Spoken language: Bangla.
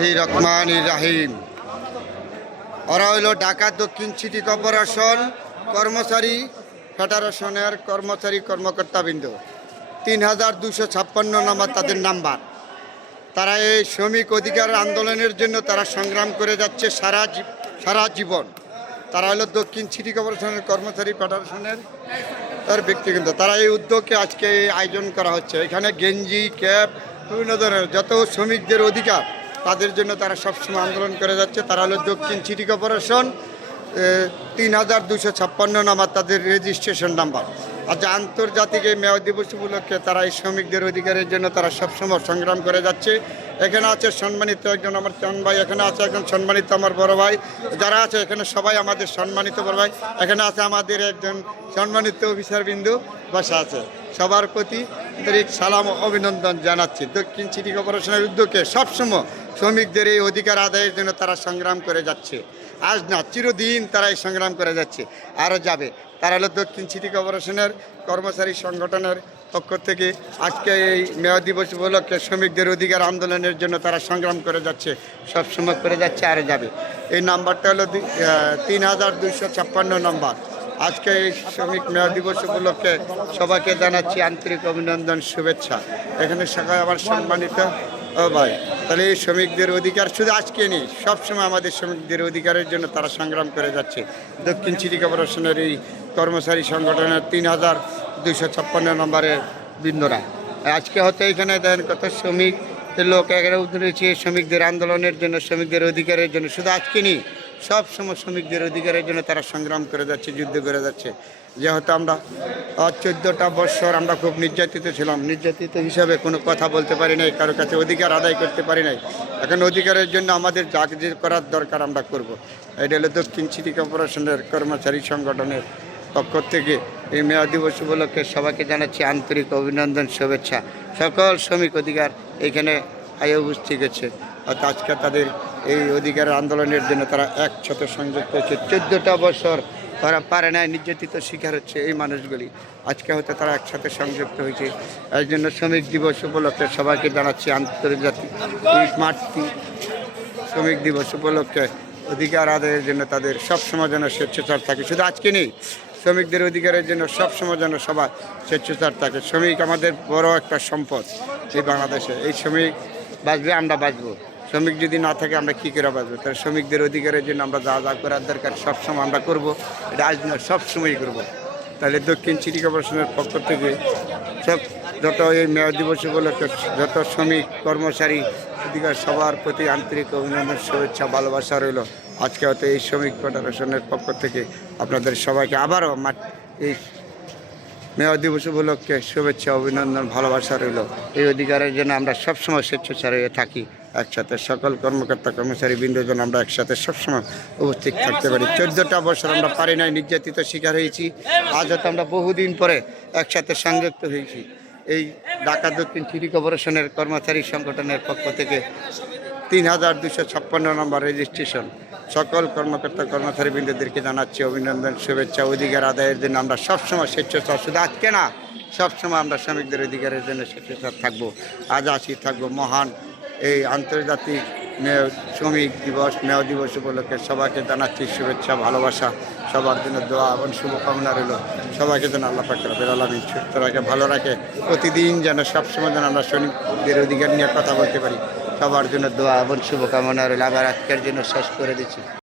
বিসমিল্লাহ রহমান রাহিম। ওরা হইল ঢাকা দক্ষিণ সিটি কর্পোরেশন কর্মচারী ফেডারেশনের কর্মচারী কর্মকর্তাবৃন্দ। তিন হাজার দুশো ছাপ্পান্ন নম্বর তাদের নাম্বার। তারা এই শ্রমিক অধিকার আন্দোলনের জন্য তারা সংগ্রাম করে যাচ্ছে সারা সারা জীবন। তারা হলো দক্ষিণ সিটি কর্পোরেশনের কর্মচারী ফেডারেশনের তার ব্যক্তিগত তারা এই উদ্যোগকে আজকে আয়োজন করা হচ্ছে। এখানে গেঞ্জি, ক্যাপ, বিভিন্ন ধরনের যত শ্রমিকদের অধিকার তাদের জন্য তারা সবসময় আন্দোলন করে যাচ্ছে। তারা হলো দক্ষিণ সিটি কর্পোরেশন তিন হাজার দুশো ছাপ্পান্ন নাম্বার তাদের রেজিস্ট্রেশন নাম্বার আজ আন্তর্জাতিক এই মেয় দিবস উপলক্ষে তারা এই শ্রমিকদের অধিকারের জন্য তারা সবসময় সংগ্রাম করে যাচ্ছে। এখানে আছে সম্মানিত একজন আমার চান ভাই, এখানে আছে একজন সম্মানিত আমার বড় ভাই। যারা আছে এখানে সবাই আমাদের সম্মানিত বড় ভাই। এখানে আছে আমাদের একজন সম্মানিত অফিসার বিন্দু বসা আছে। সবার প্রতি সালাম অভিনন্দন জানাচ্ছি। দক্ষিণ সিটি কর্পোরেশনের উদ্যোগে সবসময় শ্রমিকদের এই অধিকার আদায়ের জন্য তারা সংগ্রাম করে যাচ্ছে। আজ না, চিরদিন তারা এই সংগ্রাম করে যাচ্ছে। আরও যাবে। তারা হলো দক্ষিণ সিটি কর্পোরেশনের কর্মচারী সংগঠনের পক্ষ থেকে আজকে এই মেয় দিবস উপলক্ষে শ্রমিকদের অধিকার আন্দোলনের জন্য তারা সংগ্রাম করে যাচ্ছে, সবসময় করে যাচ্ছে আরও যাবে। এই নাম্বারটা হলো তিন হাজার দুইশো ছাপ্পান্ন নম্বর। আজকে এই শ্রমিক মেয় দিবস উপলক্ষে সবাইকে জানাচ্ছি আন্তরিক অভিনন্দন, শুভেচ্ছা। এখানে সবাই আমার সম্মানিত ও ভাই, তাহলে এই শ্রমিকদের অধিকার শুধু আজকে নেই, সবসময় আমাদের শ্রমিকদের অধিকারের জন্য তারা সংগ্রাম করে যাচ্ছে। দক্ষিণ সিটি কর্পোরেশনের এই কর্মচারী সংগঠনের তিন হাজার দুইশো ছাপ্পান্ন নম্বরের বৃন্দরা। আজকে হয়তো এখানে দেন কত শ্রমিক লোক এগারো উদ্ধার শ্রমিকদের আন্দোলনের জন্য, শ্রমিকদের অধিকারের জন্য, শুধু আজকে নেই সব সময় শ্রমিকদের অধিকারের জন্য তারা সংগ্রাম করে যাচ্ছে, যুদ্ধ করে যাচ্ছে। যেহেতু আমরা চোদ্দোটা বৎসর আমরা খুব নির্যাতিত ছিলাম। নির্যাতিত হিসাবে কোনো কথা বলতে পারি নাই, কারও কাছে অধিকার আদায় করতে পারি নাই। এখন অধিকারের জন্য আমাদের যা কিছু করার দরকার আমরা করব। এটা হলো দক্ষিণ সিটি কর্পোরেশনের কর্মচারী সংগঠনের পক্ষ থেকে এই মেয়া দিবস উপলক্ষে সবাইকে জানাচ্ছি আন্তরিক অভিনন্দন, শুভেচ্ছা। সকল শ্রমিক অধিকার এখানে আয় উপস্থিত হচ্ছে অর্থাৎ আজকে তাদের এই অধিকারের আন্দোলনের জন্য তারা একসাথে সংযুক্ত হচ্ছে চোদ্দোটা বছর তারা পারে না নির্যাতিত শিকার হচ্ছে এই মানুষগুলি। আজকে হয়তো তারা একসাথে সংযুক্ত হয়েছে। এই জন্য শ্রমিক দিবস উপলক্ষে সবাইকে জানাচ্ছি আন্তর্জাতিক মাতৃ শ্রমিক দিবস উপলক্ষে অধিকার আদায়ের জন্য তাদের সবসময় যেন স্বেচ্ছাচার থাকে। শুধু আজকে নেই, শ্রমিকদের অধিকারের জন্য সবসময় যেন সবার স্বেচ্ছাচার থাকে। শ্রমিক আমাদের বড় একটা সম্পদ এই বাংলাদেশে। এই শ্রমিক বাঁচবে, আমরা বাঁচবো। শ্রমিক যদি না থাকে আমরা কী করে বাঁচবো? তাহলে শ্রমিকদের অধিকারের জন্য আমরা যা যা করার দরকার সবসময় আমরা করব এটা আজ না, সবসময়ই করব। তাহলে দক্ষিণ সিটি কর্পোরেশনের পক্ষ থেকে সব যত এই মেয়র দিবস উপলক্ষে যত শ্রমিক, কর্মচারী, অধিকার সবার প্রতি আন্তরিক অভিনন্দন, শুভেচ্ছা, ভালোবাসা রইল। আজকে হয়তো এই শ্রমিক ফেডারেশনের পক্ষ থেকে আপনাদের সবাইকে আবারও এই মেয়র দিবস উপলক্ষে শুভেচ্ছা, অভিনন্দন, ভালোবাসা রইল। এই অধিকারের জন্য আমরা সবসময় হয়ে থাকি। একসাথে সকল কর্মকর্তা কর্মচারী বৃন্দজন আমরা একসাথে সবসময় উপস্থিত থাকতে পারি। চোদ্দোটা বছর আমরা পারি নাই, নির্যাতিত শিকার হয়েছি। আজ হয়তো আমরা বহুদিন পরে একসাথে সংযুক্ত হয়েছি। এই ঢাকা দক্ষিণ সিটি কর্পোরেশনের কর্মচারী সংগঠনের পক্ষ থেকে তিন হাজার দুশো ছাপ্পান্ন নম্বর রেজিস্ট্রেশন। সকল কর্মকর্তা কর্মচারী বৃন্দদেরকে জানাচ্ছি অভিনন্দন, শুভেচ্ছা, অধিকার আদায়ের জন্য আমরা সবসময় স্বেচ্ছাচার, শুধু আজকে না, সবসময় আমরা শ্রমিকদের অধিকারের জন্য স্বেচ্ছাচার থাকব। আজ আসি থাকব মহান এই আন্তর্জাতিক মেয়, শ্রমিক দিবস, মেয় দিবস উপলক্ষে সবাইকে জানাচ্ছি শুভেচ্ছা, ভালোবাসা, সবার জন্য দোয়া এবং শুভকামনা রইল। সবাইকে যেন আল্লাহ পাকের আলমী সুস্থ রাখে, ভালো রাখে। প্রতিদিন যেন সবসময় যেন আমরা শ্রমিকদের অধিকার নিয়ে কথা বলতে পারি। সবার জন্য দোয়া এবং শুভকামনা রইল। আবার আজকের জন্য শেষ করে দিচ্ছি।